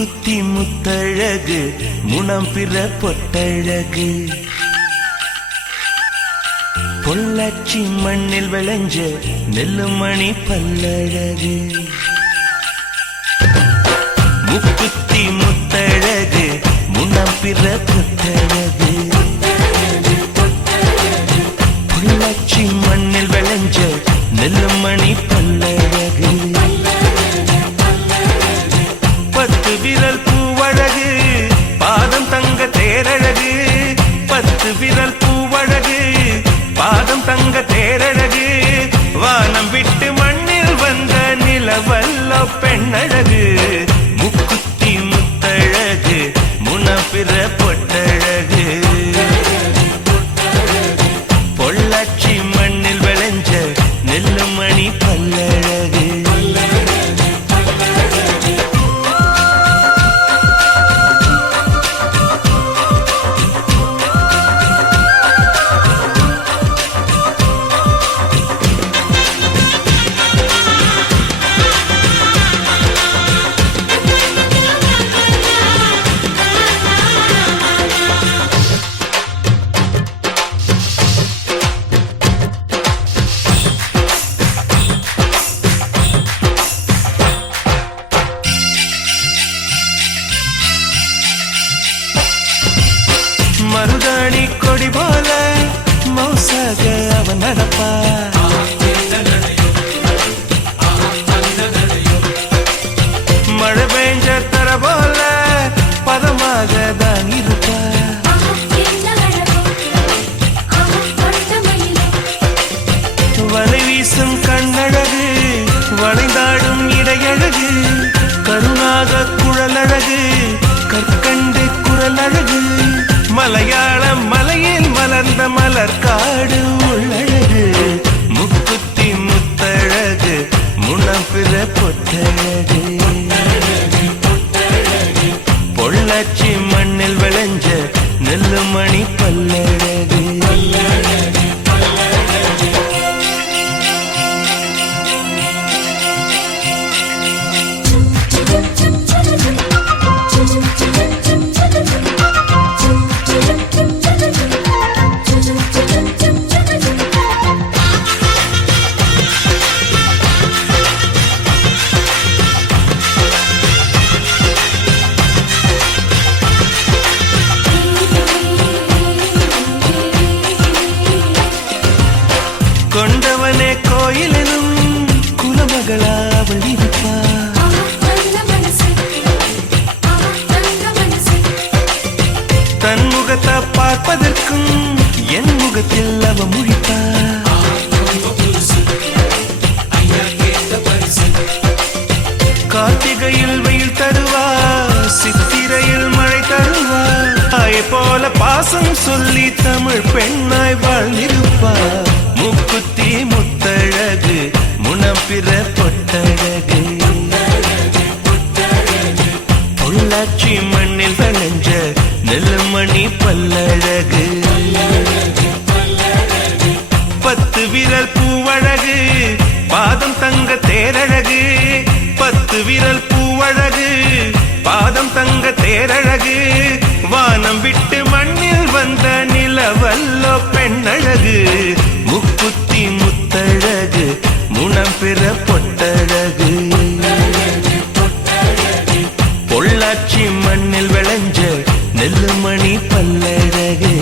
முக்குத்தி முத்தழகு முனம் பிற பொட்டழகு பொள்ளாச்சி மண்ணில் விளைஞ்ச நெல்லுமணி பல்லழகு முக்குத்தி முத்தழகு முனம் பிற பொட்டழகு பொள்ளாச்சி மண்ணில் விளைஞ்ச நெல்லுமணி பல்லழகு பத்து விரல் பூவழகு பாதம் தங்க தேரழகு பத்து விரல் பூவழகு பாதம் தங்க தேரழகு வானம் விட்டு மண்ணில் வந்த நிலவல்ல பெண்ணழகு முக்குத்தி முத்தழகு முனப்பிற பொட்டழகு பொள்ளாச்சி மண்ணில் விளைஞ்ச நெல்லுமணி பல்லழகு மருதாணி கொடி போல மௌசாக அவன் நடப்பா மழை பெஞ்ச தர போல பதமாக தான் இருப்பா வலை வீசும் கண்ணழகு வளைந்தாடும் இடையழகு கருணாக குழலழகு கற்கண்டு குரலழகு மலையாள மலையில் மலர்ந்த மலர்காடு உள்ளழகு முக்குத்தி முத்தழகு முனப்பிற பொட்டழகு பொள்ளாச்சி மண்ணில் விளைஞ்ச நெல்லுமணி பல்லழகு கொண்டவனே கோயிலும் குலமகளா அவள் இருப்பா தன் முகத்தை பார்ப்பதற்கும் என் முகத்தில் அவ முழிப்பா கார்த்திகையில் வெயில் தருவா சித்திரையில் மழை தருவா தாயை போல பாசம் சொல்லி தமிழ் பெண்ணாய் வாழ்ந்திருப்பா முக்குத்தி முத்தழகு முனப்பிற பொட்டழகு பொள்ளாச்சி மண்ணில் விளைஞ்ச நெல்லுமணி பல்லழகு பத்து விரல் பூவழகு பாதம் தங்க தேரழகு பத்து விரல் பூவழகு பாதம் தங்க தேரழகு வானம் விட்டு மண்ணில் வந்த நிலவல்லோ பெண்ணழகு முக்குத்தி முத்தழகு முனப்பிற பொட்டழகு பொள்ளாச்சி மண்ணில் விளைஞ்ச நெல்லுமணி பல்லழகு